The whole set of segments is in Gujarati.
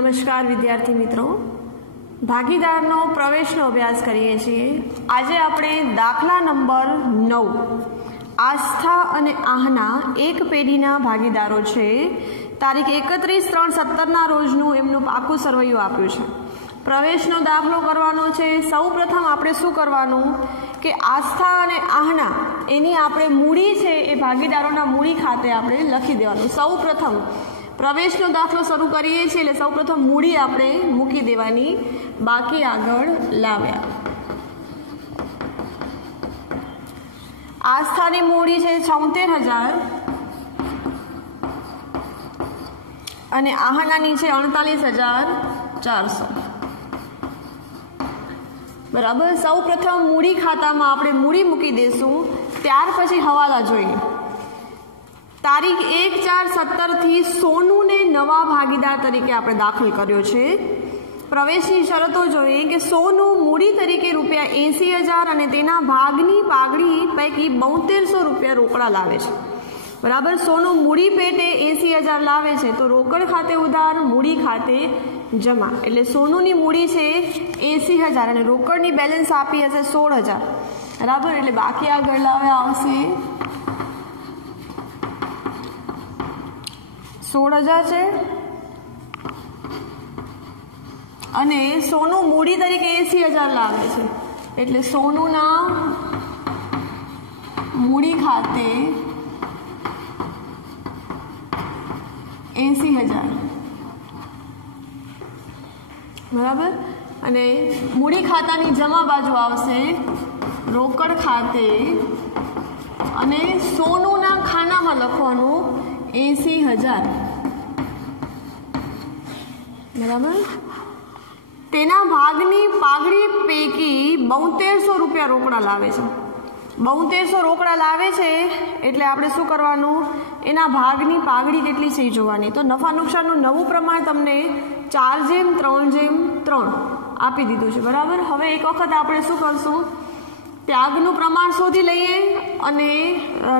નમસ્કાર વિદ્યાર્થી મિત્રો, ભાગીદારનો પ્રવેશનો અભ્યાસ કરીએ છીએ। આજે આપણે દાખલા નંબર 9 આસ્થા અને આહના એક પેઢીના ભાગીદારો છે। તારીખ 31/3/17ના રોજનું એમનું પાકું સરવૈયું આપ્યું છે। પ્રવેશનો દાખલો કરવાનો છે। સૌપ્રથમ આપણે શું કરવાનું કે આસ્થા અને આહના એની આપણે મૂડી છે એ ભાગીદારોના મૂડી ખાતે આપણે લખી દેવાનું। સૌપ્રથમ પ્રવેશનો દાખલો શરૂ કરીએ છીએ એટલે સૌપ્રથમ મૂડી આપણે મૂકી દેવાની, બાકી આગળ લાવ્યા। આસ્થાની મૂડી છે 76,000 અને આહનાની છે 48,400 બરાબર। સૌપ્રથમ મૂડી ખાતામાં આપણે મૂડી મૂકી દેશું, ત્યાર પછી હવાલા જોઈએ। તારીખ 1/4/17થી સોનુને નવા ભાગીદાર તરીકે આપણે દાખલ કર્યો છે। પ્રવેશની શરતો જોઈએ કે સોનું મૂડી તરીકે ₹80,000 અને તેના ભાગની પાઘડી પૈકી 7200 રૂપિયા રોકડા લાવે છે, બરાબર। સોનું મૂડી પેટે 80,000 લાવે છે તો રોકડ ખાતે ઉધાર, મૂડી ખાતે જમા, એટલે સોનુની મૂડી છે 80,000 અને રોકડની બેલેન્સ આપી હશે 16,000, બરાબર। એટલે બાકી આગળ લાવ્યા આવશે 16,000 છે અને સોનું મૂડી તરીકે 80,000 લાવે છે એટલે સોનુના મૂડી ખાતે 80,000, બરાબર। અને મૂડી ખાતાની જમા બાજુ આવશે રોકડ ખાતે અને સોનુના ખાનામાં લખવાનું 80,000, બરાબર। તેના ભાગની પાઘડી પૈકી 7200 રૂપિયા રોકડા લાવે છે। 7200 રોકડા લાવે છે એટલે આપણે શું કરવાનું, એના ભાગની પાઘડી કેટલી છે એ જોવાની। તો નફા નુકસાનનું નવું પ્રમાણ તમને 4:3:3 આપી દીધું છે, બરાબર। હવે એક વખત આપણે શું કરશું, ત્યાગનું પ્રમાણ શોધી લઈએ અને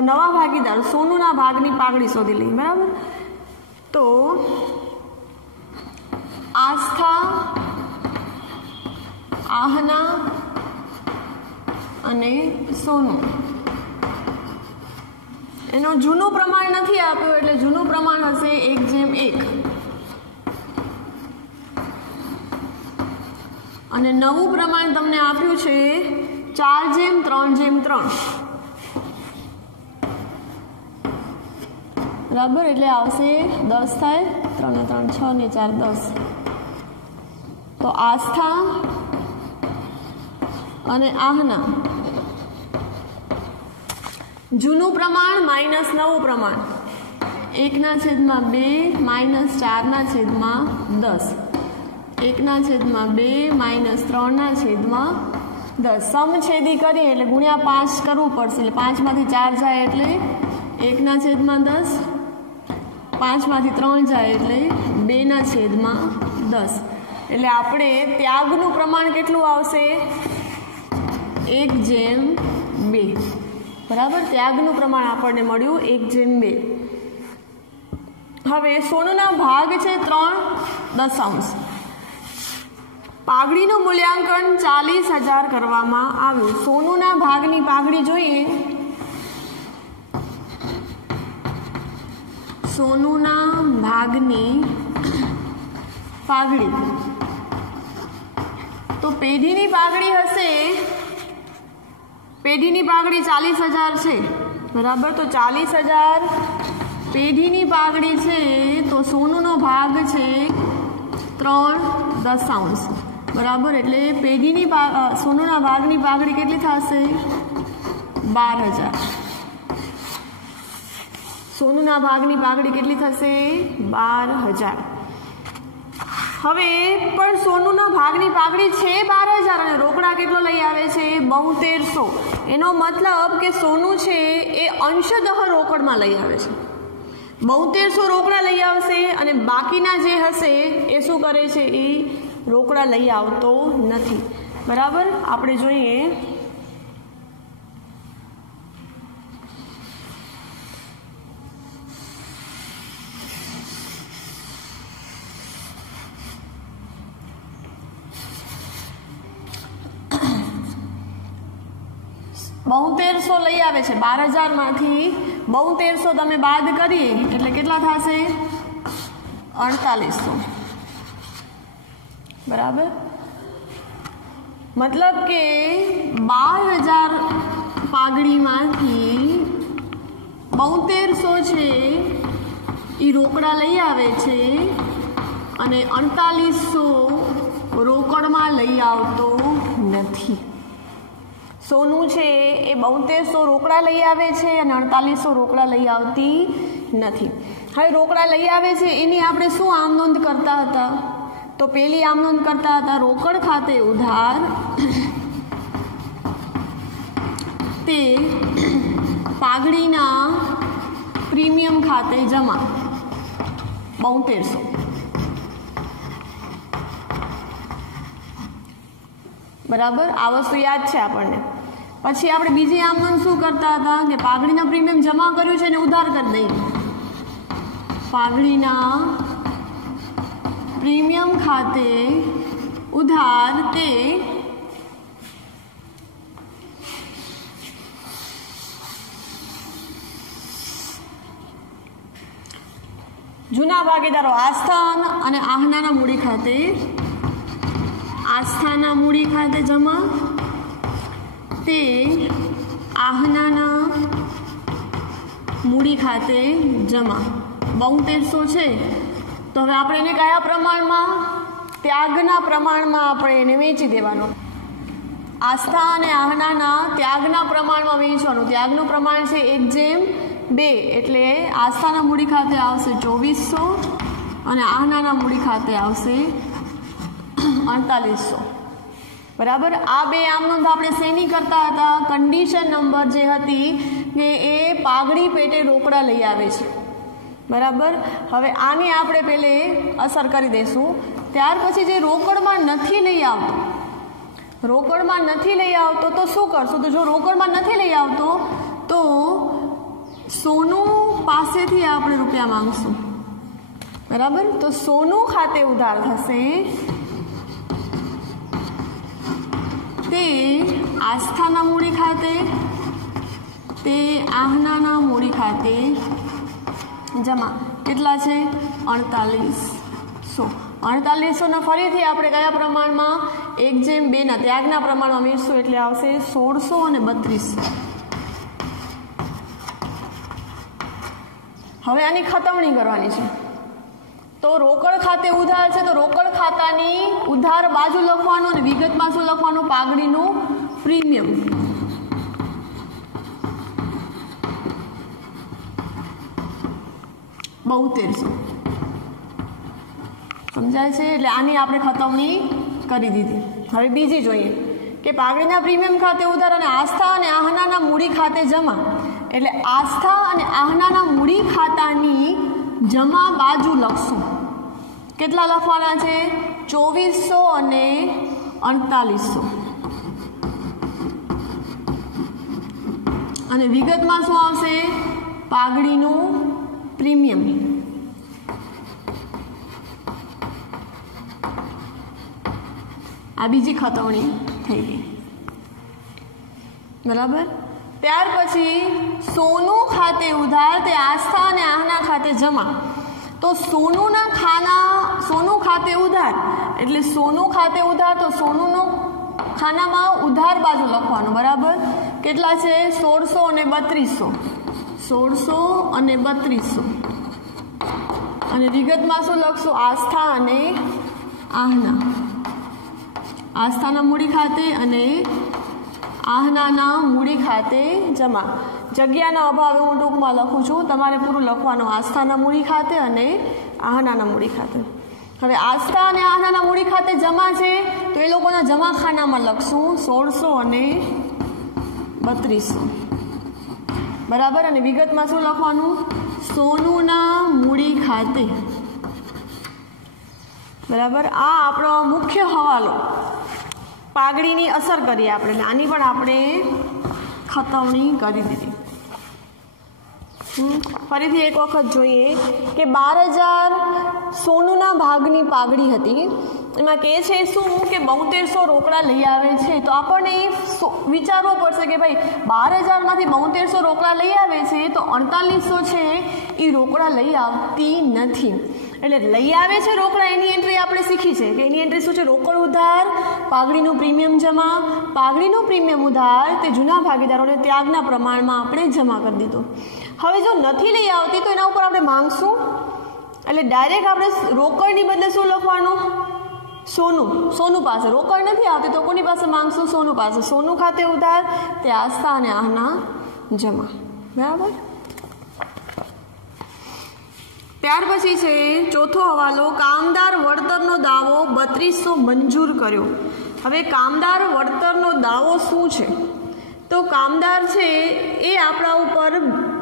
નવા ભાગીદાર સોનુના ભાગની પાઘડી શોધી લઈએ, બરાબર। તો આસ્થા, આહના અને સોનું એનું જૂનું પ્રમાણ નથી આપ્યું એટલે જૂનું પ્રમાણ હશે 1:1 અને નવું પ્રમાણ તમને આપ્યું છે 4:3:3, બરાબર। એટલે આવશે 10 થાય, 3 ને 3 6 ને 4 10। તો આસ્થા અને આહના જૂનું પ્રમાણ માઇનસ નવું પ્રમાણ 1/2 -4/10, 1/2 -3/10। સમછેદી કરીએ એટલે ગુણ્યા 5 કરવું પડશે, એટલે 5 માંથી 4 જાય એટલે 1/10, 5 માંથી 3 જાય એટલે 2/10। એટલે આપણે ત્યાગનું પ્રમાણ કેટલું આવશે 1:2, બરાબર। ત્યાગનું પ્રમાણ આપણને મળ્યું 1:2। હવે સોનુના ભાગ છે 3/10। પાઘડીનું મૂલ્યાંકન 40,000 કરવામાં આવ્યું। સોનુના ભાગની પાઘડી જોઈએ, સોનુના ભાગની પાઘડી તો પેઢીની પાઘડી હશે, પેઢીની પાઘડી 40,000 છે, બરાબર। તો 40,000 પેઢીની પાઘડી છે તો સોનુનો ભાગ છે 3/10, બરાબર। એટલે પેઢીની સોનુના ભાગની પાઘડી કેટલી થશે 12,000, સોનુના ભાગની પાઘડી કેટલી થશે 12,000। હવે પણ સોનુના ભાગની પાઘડી છે 12,000 અને રોકડા કેટલો લઈ આવે છે 7200, એનો મતલબ કે સોનું છે એ અંશતઃ રોકડમાં લઈ આવે છે। 7200 રોકડા લઈ આવશે અને બાકીના જે હશે એ શું કરે છે, એ રોકડા લઈ આવતો નથી, બરાબર। આપણે જોઈએ 7200 લઈ આવે છે 12000 માંથી 7200 તમે બાદ કરીએ એટલે કેટલા થશે 4800 બરાબર मतलब કે 12000 પાઘડીમાંથી 7200 છે એ રોકડા લઈ આવે છે અને 4800 રોકડમાં લઈ આવતો નથી સોનું છે એ 7200 રોકડા લઈ આવે છે અને 4800 રોકડા લઈ આવતી નથી હવે રોકડા લઈ આવે છે એની આપણે શું આમ નોંધ કરતા હતા તો પેલી આમ નોંધ કરતા હતા રોકડ ખાતે ઉધાર તે પાઘડીના પ્રીમિયમ ખાતે જમા 7200 બરાબર આ વસ્તુ યાદ છે આપણને પછી આપણે બીજી આમ નોંધ શું કરતા હતા કે પાઘડીના પ્રીમિયમ જમા કર્યું છે અને ઉધાર કરી દઈએ પાઘડીના પ્રીમિયમ ખાતે ઉધાર તે જૂના ભાગીદારો આસ્થા અને આહનાના મૂડી ખાતે આસ્થાના મૂડી ખાતે જમા તે આહનાના મૂડી ખાતે જમા 7200 છે તો હવે આપણે એને કયા પ્રમાણમાં ત્યાગના પ્રમાણમાં આપણે એને વેચી દેવાનો આસ્થા અને આહનાના ત્યાગના પ્રમાણમાં વેચવાનું ત્યાગનું પ્રમાણ છે 1:2 એટલે આસ્થાના મૂડી ખાતે આવશે 2400 અને આહનાના મૂડી ખાતે આવશે 4800 બરાબર આ બે આમ નોંધ આપણે શેની કરતા હતા કન્ડિશન નંબર જે હતી કે એ પાઘડી પેટે રોકડા લઈ આવે છે બરાબર હવે આની આપણે પહેલે અસર કરી દઈશું ત્યાર પછી જે રોકડમાં નથી લઈ આવતો તો શું કરશું તો જો રોકડમાં નથી લઈ આવતો તો સોનું પાસેથી આપણે રૂપિયા માંગશું બરાબર તો સોનું ખાતે ઉધાર થશે તે આસ્થાના મૂડી ખાતે તે આહનાના મૂડી ખાતે જમા કેટલા છે 4800 ફરીથી આપણે કયા પ્રમાણમાં 1:2 ના ત્યાગના પ્રમાણમાં વેચશું એટલે આવશે 1600 અને 3200 હવે આની ખતમણી કરવાની છે તો રોકડ ખાતે ઉધાર છે તો રોકડ ખાતાની ઉધાર બાજુ લખવાનું અને વિગતમાં શું લખવાનું પાઘડીનું પ્રીમિયમ સમજાય છે એટલે આની આપણે ખતમણી કરી દીધી હવે બીજી જોઈએ કે પાઘડીના પ્રીમિયમ ખાતે ઉધાર અને આસ્થા અને આહનાના મૂડી ખાતે જમા એટલે આસ્થા અને આહનાના મૂડી ખાતાની જમા બાજુ લખશું કેટલા લખવાના છે 2400 અને 4800 અને વિગતમાં શું આવશે પાઘડીનું પ્રીમિયમ આ બીજી ખતવણી થઈ ગઈ બરાબર ત્યાર પછી સોનું ખાતે ઉધાર તે આસ્થા અને આહના ખાતે જમા તો સોનું ખાતે ઉધાર એટલે સોનું ખાતે ઉધાર તો સોનુંનો ખાનામાં ઉધાર બાજુ લખવાનું બરાબર કેટલા છે 1600 અને 3200 અને વિગતમાં શું લખશું આસ્થા અને આહના આસ્થાના મૂડી ખાતે અને આહનાના મૂડી ખાતે જમા જગ્યાના અભાવે હું ટૂંકમાં લખું છું તમારે પૂરું લખવાનું આસ્થાના મૂડી ખાતે અને આહનાના મૂડી ખાતે હવે આસ્થા અને આહનાના મૂડી ખાતે જમા છે તો એ લોકોના જમા ખાનામાં લખશું 1600 અને 3200 બરાબર અને વિગતમાં શું લખવાનું સોનુના મૂડી ખાતે બરાબર આ આપણો મુખ્ય હવાલો પાઘડીની અસર કરીએ આપણે આની પણ આપણે ખતવણી કરી દીધી ફરીથી એક વખત જોઈએ કે 12000 સોનુના ભાગની પાઘડી હતી એમાં કહે છે શું કે 7200 રોકડા લઈ આવે છે, તો આપણને વિચારવું પડશે કે ભાઈ 12000માંથી 7200 રોકડા લઈ આવે છે તો 4800 છે એ રોકડા લઈ આવતી નથી. એટલે લઈ આવે છે રોકડા એની એન્ટ્રી આપણે શીખી છે કે એની એન્ટ્રી શું છે, રોકડ ઉધાર, પાઘડીનું પ્રીમિયમ જમા. પાઘડીનું પ્રીમિયમ ઉધાર તે જૂના ભાગીદારોને ત્યાગના પ્રમાણમાં આપણે જમા કરી દીધો. હવે જો નથી લઈ આવતી તો એના ઉપર આપણે માંગશું, એટલે ડાયરેક્ટ આપણે રોકડની બદલે શું લખવાનું, સોનું પાસે. રોકડ નથી આવતી તો કોની પાસે માંગશું, સોનું પાસે. સોનું ખાતે ઉધાર તે આસ્થા અને આહના જમા. બરાબર. ત્યાર પછી છે ચોથો હવાલો, કામદાર વળતરનો દાવો 3200 મંજૂર કર્યો. હવે કામદાર વળતરનો દાવો શું છે, તો કામદાર છે એ આપણા ઉપર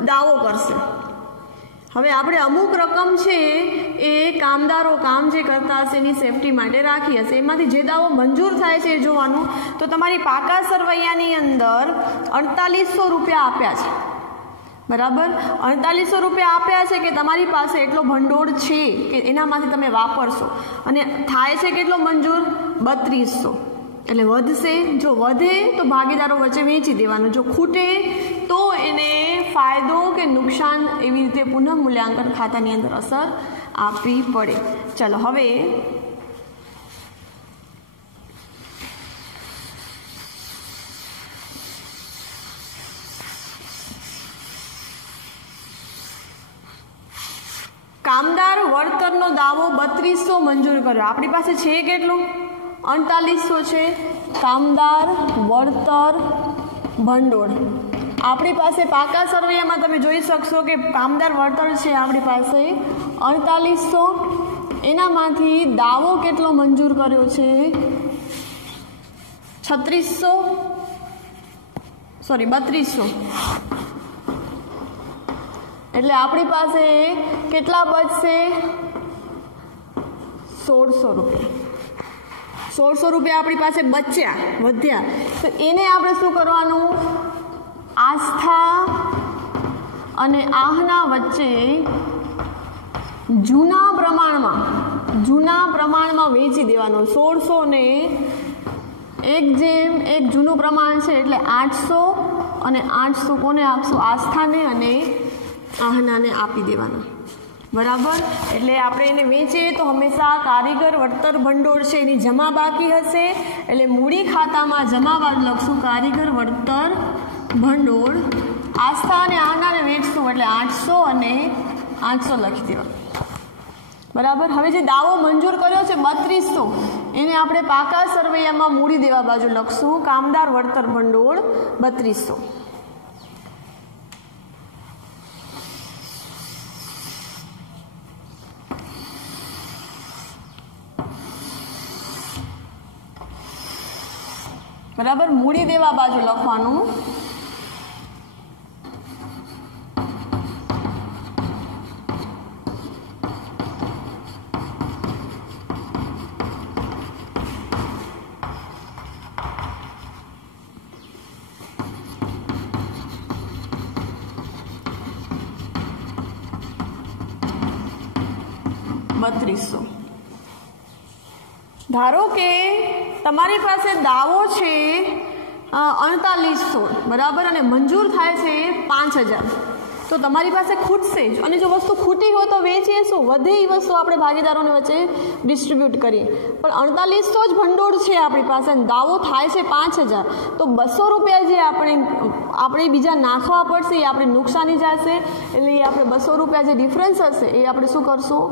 દાવો કરશે. હવે આપણે અમુક રકમ છે એ કામદારો કામ જે કરતા હશે એની સેફટી માટે રાખી હશે, એમાંથી જે દાવો મંજૂર થાય છે એ જોવાનું. તો તમારી પાકા સરવૈયાની અંદર 4800 રૂપિયા આપ્યા છે, બરાબર. 4800 રૂપિયા આપ્યા છે કે તમારી પાસે એટલો ભંડોળ છે કે એનામાંથી તમે વાપરશો, અને થાય છે કેટલો મંજૂર, 3200. એટલે વધશે, જો વધે તો ભાગીદારો વચ્ચે વેચી દેવાનું, જો ખૂટે તો એને ફાયદો કે નુકસાન એવી રીતે પુનઃ મૂલ્યાંકન ખાતાની અંદર અસર આપવી પડે. ચલો હવે કામદાર વળતરનો દાવો 3200 મંજૂર કર્યો. આપણી પાસે છે કેટલો, 4800 છે કામદાર વળતર ભંડોળ. આપણી પાસે પાકા સરવૈયામાં તમે જોઈ શકશો કે કામદાર વળતર છે આપણી પાસે 4800. એનામાંથી દાવો કેટલો મંજૂર કર્યો છે, 3200. એટલે આપણી પાસે કેટલા બચશે, 1600 રૂપિયા. 1600 રૂપિયા આપણી પાસે વધ્યા. તો એને આપણે શું કરવાનું, આસ્થા અને આહના વચ્ચે જૂના પ્રમાણમાં વેચી દેવાનું. 1600 ને 1:1 જૂનું પ્રમાણ છે એટલે 800, અને 800 કોને આપશું, આસ્થાને અને આહનાને આપી દેવાના. બરાબર. એટલે આપણે એને વેચીએ તો હંમેશા કારીગર વળતર ભંડોળ છે એની જમા બાકી હશે, એટલે મૂડી ખાતામાં જમાવાદ લખશું, કારીગર વળતર ભંડોળ. આસ્થા અને આહનાને વેચશું એટલે 800 અને 800 લખી દેવા. બરાબર. હવે જે દાવો મંજૂર કર્યો છે 3200, એને આપણે પાકા સરવૈયામાં મૂડી દેવા બાજુ લખશું, કામદાર વળતર ભંડોળ 3200. બરાબર. મૂડી દેવા બાજુ લખવાનું. $3200. ધારો કે તમારી પાસે દાવો છે 4800, બરાબર, અને મંજૂર થાય છે 5000, તો તમારી પાસે ખૂટશે જ. અને જો વસ્તુ ખૂટી હોય તો વેચીએ શું, વધે એ વસ્તુ આપણે ભાગીદારોની વચ્ચે ડિસ્ટ્રીબ્યુટ કરીએ. પણ 4800 જ ભંડોળ છે આપણી પાસે, દાવો થાય છે 5000, તો 200 રૂપિયા જે આપણે બીજા નાખવા પડશે એ આપણે નુકસાની જશે. એટલે એ આપણે 200 રૂપિયા જે ડિફરન્સ હશે એ આપણે શું કરશું,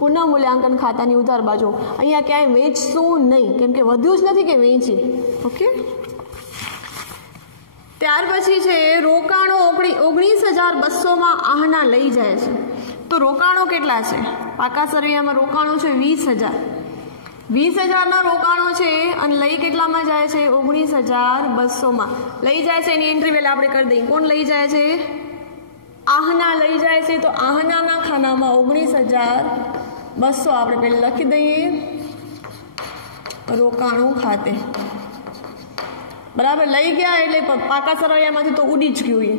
પુનઃ મૂલ્યાંકન ખાતાની ઉધાર બાજુ. અહીંયા ક્યાંય વેચશું નહીં, કેમ કે વધ્યું જ નથી કે વેચી. ઓકે. ત્યાર પછી છે રોકાણો 19200માં આહના લઈ જાય છે. તો રોકાણો કેટલા છે, પાકા સરવૈયામાં રોકાણો છે 20000. 20000ના રોકાણો છે અને લઈ કેટલામાં જાય છે, 19200માં લઈ જાય છે. એની એન્ટ્રી પહેલાં આપણે કરી દઈએ. કોણ લઈ જાય છે, આહના લઈ જાય છે. તો આહનાના ખાનામાં 19200 આપણે પહેલાં લખી દઈએ રોકાણો ખાતે. બરાબર. લઈ ગયા એટલે પાકા સરવૈયામાંથી તો ઉડી જ ગયું.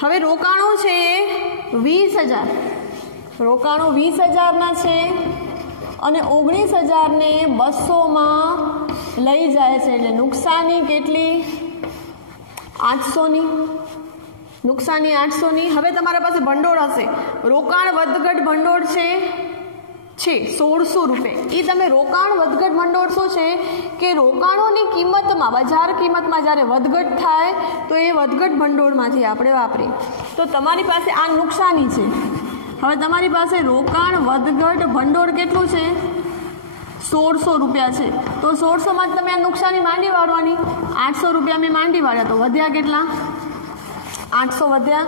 હવે રોકાણો છે 20000. રોકાણો 20000ના છે અને 19,000 ને 200 લઈ જાય છે એટલે નુકસાની કેટલી 800 નુકસાની 800 હવે તમારા પાસે ભંડોળ હશે રોકાણ વધઘટ ભંડોળ છે 1600 રૂપિયા એ તમે રોકાણ વધઘટ ભંડોળ શું છે કે રોકાણોની કિંમતમાં બજાર કિંમતમાં જ્યારે વધઘટ થાય તો એ વધઘટ ભંડોળમાંથી આપણે વાપરીએ તો તમારી પાસે આ નુકસાની છે હવે તમારી પાસે રોકાણ વધઘટ ભંડોળ કેટલું છે 1600 રૂપિયા છે તો 1600 માં તમે આ નુકસાની માંડી વાળવાની 800 રૂપિયા મેં માંડી વાળ્યા તો વધ્યા કેટલા 800 વધ્યા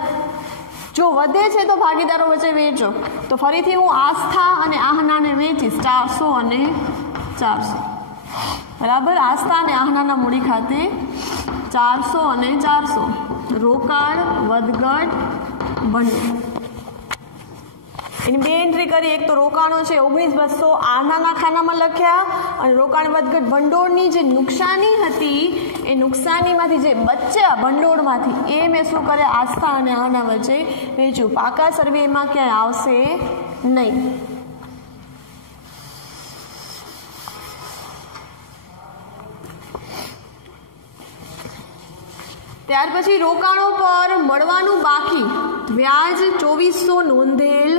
જો વધે છે તો ભાગીદારો વચ્ચે વેચો તો ફરીથી હું આસ્થા અને આહનાને વેચીશ 400 અને 400 બરાબર આસ્થા અને આહનાના મૂડી ખાતે 400 અને 400 રોકાણ વધઘટ ભંડોળ એની બે એન્ટ્રી કરી એક તો રોકાણો છે 19,200 આહનાના ખાનામાં લખ્યા અને રોકાણ વધઘટ ભંડોળની જે નુકસાની હતી એ નુકસાનીમાંથી જે બચ્યા ભંડોળમાંથી એ મેં શું કરે આસ્થા અને આહના વચ્ચે વેચ્યું પાકા સર્વેમાં ક્યાંય આવશે નહીં ત્યાર પછી રોકાણો પર મળવાનું બાકી વ્યાજ 2400 નોંધેલ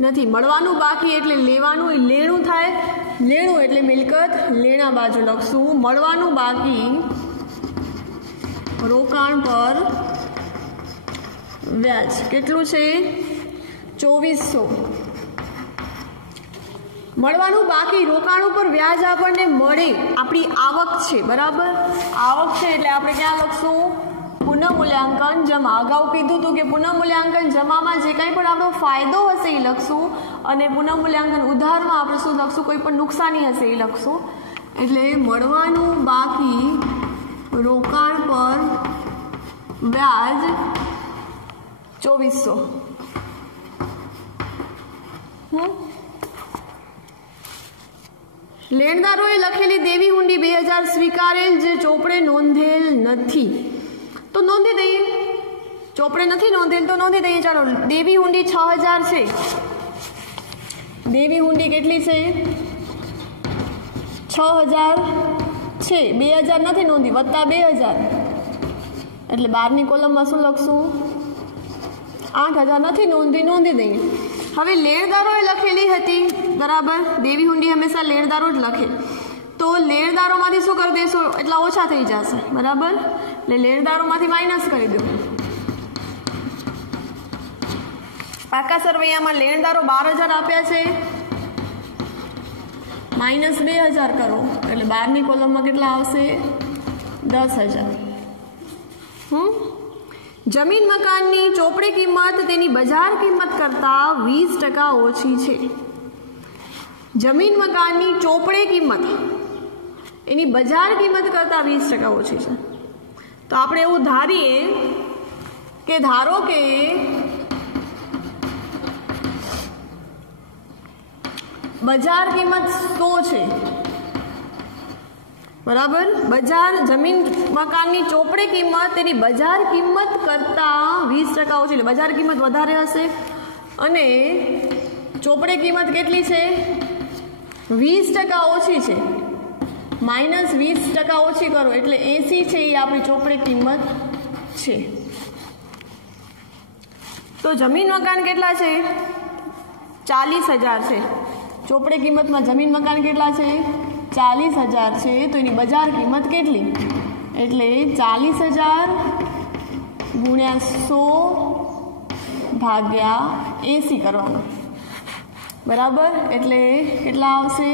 નથી મળવાનું બાકી એટલે લેવાનું એ લેણું થાય લેણું એટલે મિલકત લેણા બાજુ લખશું મળવાનું બાકી રોકાણ પર વ્યાજ કેટલું છે 2400 મળવાનું બાકી રોકાણ ઉપર વ્યાજ આપણને મળે આપણી આવક છે બરાબર આવક છે એટલે આપણે ક્યાં લખશું પુનઃમૂલ્યાંકન જમા અગાઉ કીધું હતું કે પુનઃમૂલ્યાંકન જમામાં જે કંઈ પણ આપણો ફાયદો હશે એ લખશું અને પુનઃમૂલ્યાંકન ઉધારમાં આપણે શું લખશું કોઈ પણ નુકસાની હશે એ લખશું એટલે મળવાનું બાકી રોકાણ પર વ્યાજ 2400 લેણદારોએ લખેલી દેવી હુંડી 2000 સ્વીકારેલ જે ચોપડે નોંધેલ નથી તો નોંધી દઈએ ચોપડે નથી નોંધેલ તો નોંધી દઈએ ચાલો દેવી હુંડી 6000 છે દેવી હુંડી કેટલી છે 6000 છે 2000 નથી નોંધી વત્તા 2000 એટલે 12ની કોલમમાં શું લખશું 8000 નથી નોંધી દઈએ હવે લેણદારોએ લખેલી હતી બરાબર દેવી હુંડી હંમેશા લેણદારો જ લખે તો લેણદારોમાંથી શું કરી દેશો એટલા ઓછા થઈ જશે બરાબર એટલે લેણદારોમાંથી માઇનસ કરી દો પાકા સરવૈયામાં લેણદારો 12000 આપ્યા છે માઇનસ 2000 કરો એટલે 12ની કોલમમાં કેટલા આવશે 10000 જમીન મકાનની ચોપડી કિંમત તેની બજાર કિંમત કરતાં 20% ઓછી છે જમીન મકાનની ચોપડી કિંમત એની બજાર કિંમત કરતાં 20% ઓછી છે તો આપણે એવું ધારીએ કે ધારો કે બજાર કિંમત 100 છે બરાબર બજાર જમીન મકાનની ચોપડી કિંમત તેની બજાર કિંમત કરતાં 20% ઓછી એટલે બજાર કિંમત વધારે હશે અને ચોપડી કિંમત કેટલી છે 20% ઓછી છે માઇનસ 20% ઓછી કરો એટલે 80 છે એ આપણી ચોપડી કિંમત છે તો જમીન મકાન કેટલા છે 40000 છે ચોપડી કિંમતમાં જમીન મકાન કેટલા છે 40000 છે તો એની બજાર કિંમત કેટલી એટલે 40000 ગુણ્યા 100 ભાગ્યા 80 કરવાનું બરાબર એટલે કેટલા આવશે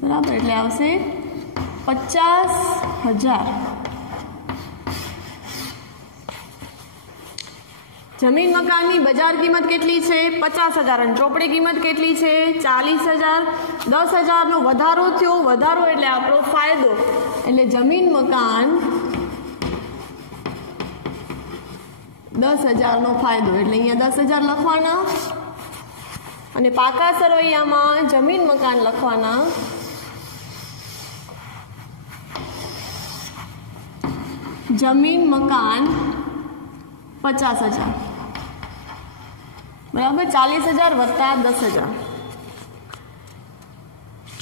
બરાબર એટલે આવશે 50000 જમીન મકાનની બજાર કિંમત કેટલી છે 50000 અને ચોપડી કિંમત કેટલી છે 40000 10000 નો વધારો થયો વધારો એટલે આપણો ફાયદો એટલે જમીન મકાન 10000 નો ફાયદો એટલે અહીંયા 10000 લખવાના અને પાકા સરવૈયામાં જમીન મકાન લખવાના जमीन मकान 50,000 बराबर 40,000 वत्ता 10,000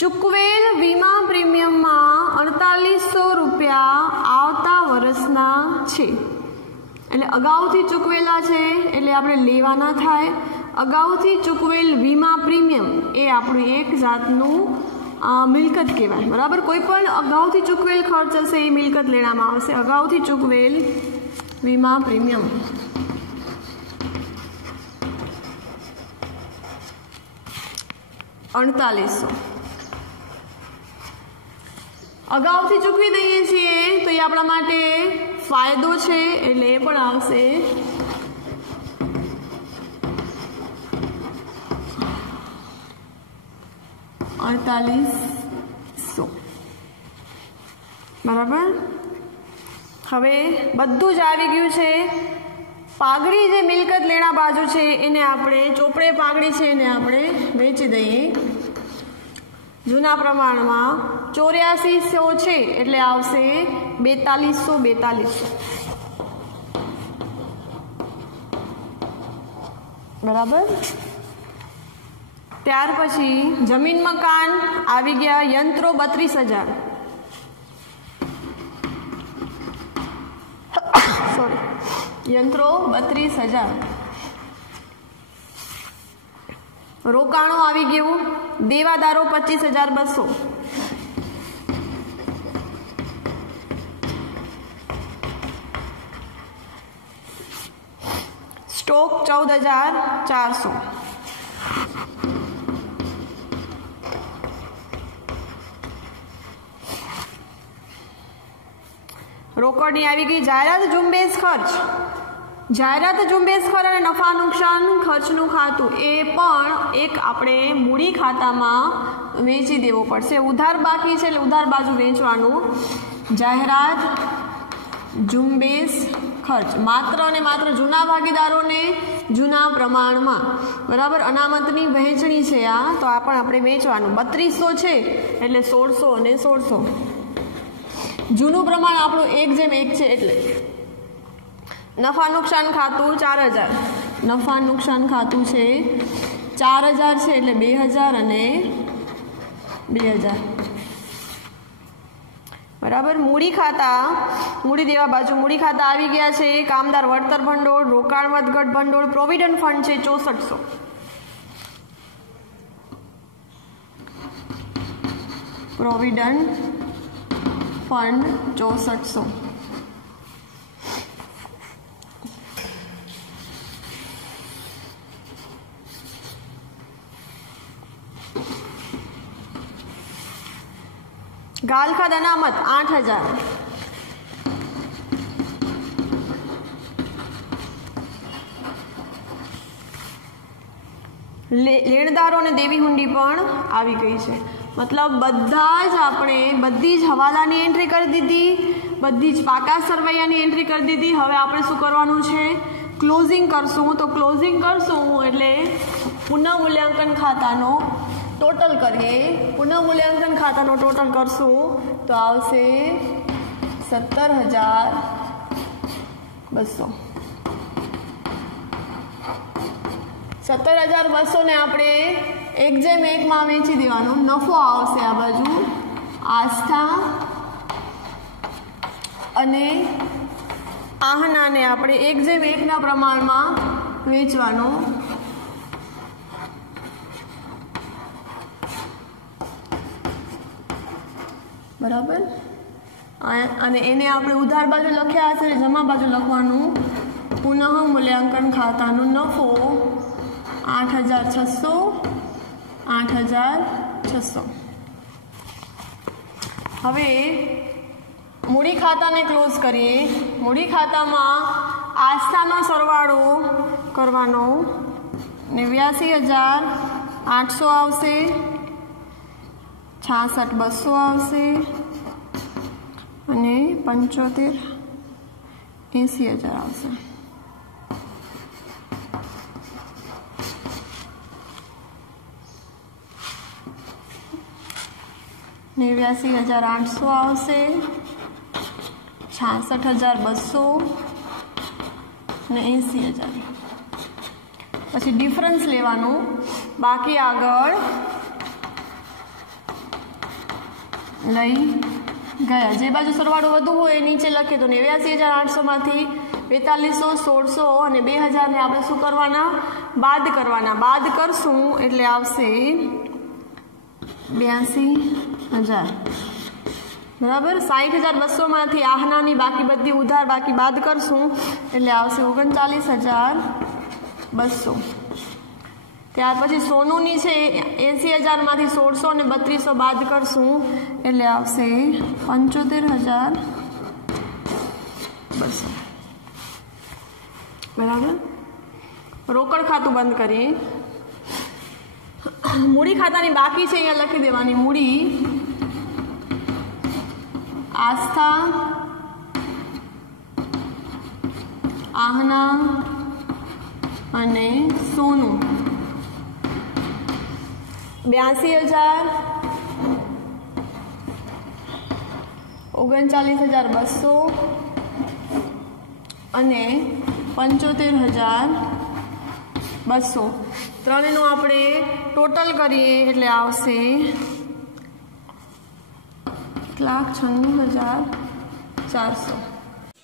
चूकवेल वीमा प्रीमियम में 4800 रुपया आवता वर्षना छे એટલે અગાઉથી ચૂકવેલા છે એટલે આપણે લેવાના થાય અગાઉથી ચૂકવેલ વીમા પ્રીમિયમ એ આપણું એક જાતનું મિલકત કહેવાય બરાબર કોઈ પણ અગાઉથી ચૂકવેલ ખર્ચ હશે એ મિલકત લેવામાં આવશે અગાઉથી ચૂકવેલ વીમા પ્રીમિયમ $4800 અગાઉથી ચૂકવી દઈએ છીએ તો એ આપણા માટે ફાયદો છે એટલે એ પણ આવશે $4800 બરાબર હવે બધું જ આવી ગયું છે પાઘડી જે મિલકત લેણા બાજુ છે એને આપણે ચોપડે પાઘડી છે એને આપણે વેચી દઈએ જૂના પ્રમાણમાં 8400 છે એટલે આવશે 4200 બરાબર ત્યાર પછી જમીન મકાન આવી ગયા યંત્રો 32,000 સોરી યંત્રો 32,000 રોકાણો આવી ગયું દેવાદારો 25,200 स्टॉक 14,400 रोकड़नी आवी गई जाहेरात झुंबेश खर्च जाहेरात झुंबेश खर्च और नफा नुकसान खर्चनु खातु ए पण एक आपणे मूडी खातामां वेची देवो पड़शे उधार बाकी छे એટલે उधार बाजू वेचवानुं जाहेरात झुंबेश खर्च मात्र ने मात्र जूना भागीदारों ने जूना प्रमाण में बराबर अनामतनी वहेंचणी छे आ तो आ पण आपणे वेचवानुं 3200 छे એટલે 1600 અને 1600 जूનું प्रमाण આપણું 1:1 છે એટલે नफा नुकसान खातु 4000 नफा नुकसान खातु छे 4000 छे એટલે 2000 અને 2000 बराबर मूडी खाता मूडी देवा बाजू मूडी खाता आवी गया छे कामदार वळतर भंडोळ रोकाण વધઘટ भंडोळ प्रोविडंट फंड छे 6400 प्रोविडंट फंड 6400 गालखाद अनामत 8000 लेणदारों ने देवी हुंडी पण आवी गई है मतलब बधाज आपणे बधी ज हवालानी एंट्री कर दीधी बधी ज पाका सरवैयानी एंट्री कर दीधी हवे आपणे शुं करवानुं छे क्लोजिंग करशुं तो क्लोजिंग करशुं एटले पुनः मूल्यांकन खातानो टोटल करिए पुनः मूल्यांकन खाता नो टोटल करशू तो आवशे 17,200 17,200 ने आपणे 1:1 में वेची देवानो नफो आवशे आ बाजू आस्था अने आहना ने आपणे 1:1 ना प्रमाण में वेचवानो बराबर अने एने आपणे उधार बाजू लख्या हशे जमा बाजू लखवानुं पुनः मूल्यांकन खातानो नफो 8,600 8,600 हवे मूडी खाताने क्लोज करिए मूडी खातामां आस्थानो सरवाळो करवानो 89,800 आवशे 66,200 आवशे અને 75 80,000 આવશે 89,800 આવશે 66,200 ને 80,000. પછી ડિફરન્સ લેવાનું, બાકી આગળ લઈ ગયા. જે બાજુ સરવાળો વધુ હોય એ નીચે લખીએ તો 89,800 માંથી 4200, 1600 અને 2000 ને આપણે શું કરવાના? બાદ કરવાના. બાદ કરશું એટલે આવશે 82,000. બરાબર. 60,200 માંથી આહનાની બાકી બધી ઉધાર બાકી બાદ કરશું એટલે આવશે 39,200. ત્યાર પછી સોનુની છે 80,000 માંથી 1600 અને 3200 બાદ કરશું એટલે આવશે 75,200. બરાબર. રોકડ ખાતું બંધ કરીએ. મૂડી ખાતાની બાકી છે અહીંયા લખી દેવાની. મૂડી આસ્થા, આહના અને સોનું 82,000, 39,200 અને 75,200. ત્રણેયનું આપણે ટોટલ કરીએ એટલે આવશે 1,96,400.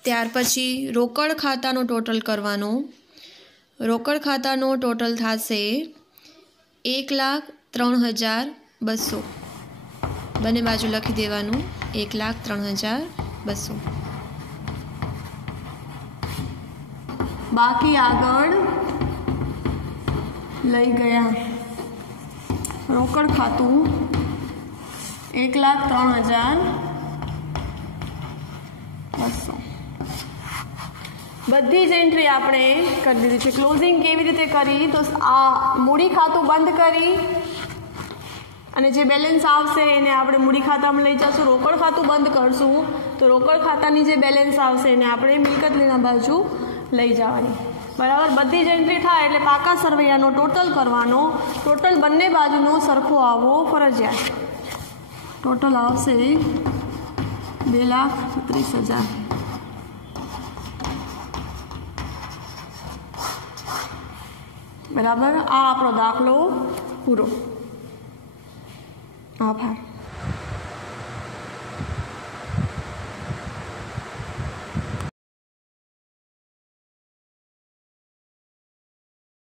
ત્યાર પછી રોકડ ખાતાનો ટોટલ કરવાનો. રોકડ ખાતાનો ટોટલ થશે 1,03,200. બંને બાજુ લખી દેવાનું 1,03,200. બાકી આગળ લઈ ગયા. રોકડ ખાતું 1,03,200. બધી જ એન્ટ્રી આપણે કરી દીધી છે. ક્લોઝિંગ કેવી રીતે કરી? તો આ મૂડી ખાતું બંધ કરી અને જે બેલેન્સ આવશે એને આપણે મૂડી ખાતામાં લઈ જશું. રોકડ ખાતું બંધ કરશું તો રોકડ ખાતાની જે બેલેન્સ આવશે એને આપણે મિલકત લેના બાજુ લઈ જવાની. બરાબર. બધી જ એન્ટ્રી થાય એટલે પાકા સરવૈયાનો ટોટલ કરવાનો. ટોટલ બંને બાજુનો સરખો આવવો ફરજિયાત. ટોટલ આવશે 2,30,000. બરાબર. આ આપણો દાખલો પૂરો. આભાર.